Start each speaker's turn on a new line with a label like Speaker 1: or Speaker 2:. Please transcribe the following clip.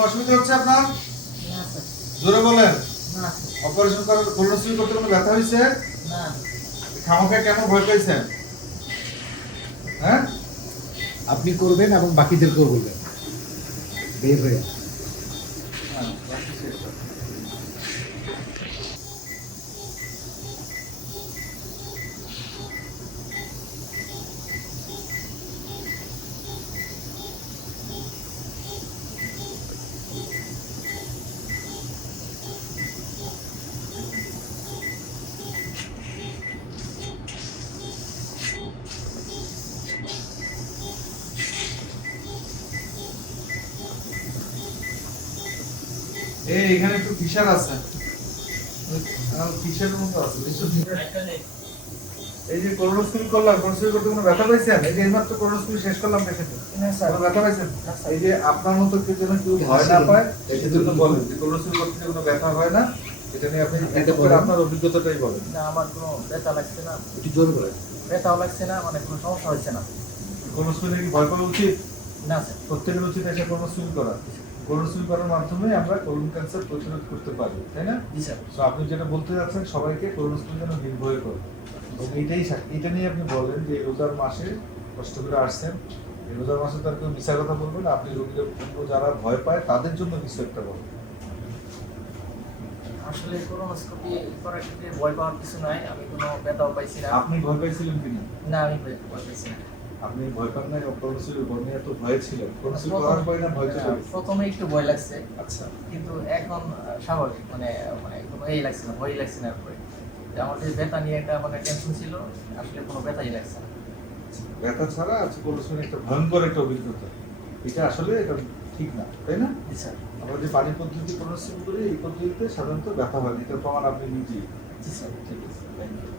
Speaker 1: অসুবিধা হচ্ছে আপনার? জোরে বলেন।
Speaker 2: না
Speaker 1: অপারেশন করার কল্যাণ করতে কোনো ব্যথা হয়েছে? খামাকে কেন ভয় পাইছেন? হ্যাঁ?
Speaker 3: আপনি করবেন এবং বাকিদের বলবেন বের হয়ে
Speaker 1: এই এখানে একটু ফিশার আছে। ফিশারের মতো আছে এই যে করলাম করতে কোনো ব্যথা পাইছেন এই যে এইমাত্র শেষ করলাম পেশেন্টের কোনো ব্যথা পাইছেন এই যে আপনার মতো কেউ যেন কেউ ভয় না পায় এটার জন্য বলেন। যে করতে কোনো ব্যথা হয় না। এটা নিয়ে আপনি
Speaker 3: এটা
Speaker 1: করে আপনার অভিজ্ঞতাটাই বলেন।
Speaker 2: না আমার কোনো ব্যথা লাগছে না।
Speaker 3: একটু জোর করে
Speaker 2: ব্যথাও লাগছে না মানে কোনো সমস্যা হচ্ছে না।
Speaker 1: কোলোনোস্কোপি কি ভয় করা উচিত?
Speaker 2: না স্যার।
Speaker 1: প্রত্যেকের উচিত এসে কোলোনোস্কোপি করা। করার মাধ্যমে আমরা কোলন ক্যান্সার প্রতিরোধ করতে পারি তাই না?
Speaker 2: জি স্যার।
Speaker 1: তো আপনি যেটা বলতে যাচ্ছেন সবাইকে যেন নির্ভয় করে এবং এইটাই সা- এটা নিয়ে আপনি বলেন যে রোজার মাসে কষ্ট করে আসছেন। রোজার মাসে তার কেউ মিশা কথা বলবেন আপনি রোগীদের যারা ভয় পায় তাদের জন্য কিছু একটা বলেন।
Speaker 2: আসলে কোলোনোস্কোপি করার ক্ষেত্রে ভয় পাওয়ার কিছু নাই আমি কোনো ব্যথাও পাইছি না।
Speaker 1: আপনি ভয় পাইছিলেন কিনা
Speaker 2: না? আমি ভয় ভয় পাইছি না।
Speaker 1: আপনি ভয় পান নাই কোলোনোস্কোপি বর্ণে এত ভয় ছিল কোলোনোস্কোপি করার পরে না ভয় গেছে?
Speaker 2: প্রথমে একটু ভয় লাগছে।
Speaker 1: আচ্ছা।
Speaker 2: কিন্তু এখন স্বাভাবিক মানে মানে কোনো এই লাগছে না ভয় লাগছে না এরপরে যে আমার ব্যথা নিয়ে একটা মানে টেনশন ছিল আসলে কোনো ব্যথাই লাগছে না।
Speaker 1: ব্যথা ছাড়া আছে কোলোনোস্কোপি একটা ভয়ঙ্কর একটা অভিজ্ঞতা। এটা আসলে এটা ঠিক না তাই না? আমরা যে পানি পদ্ধতি কোলোনোস্কোপি করি এই পদ্ধতিতে সাধারণত ব্যথা হয় না। এটার প্রমাণ আপনি নিজেই।
Speaker 2: জি স্যার
Speaker 1: ঠিক আছে। Thank you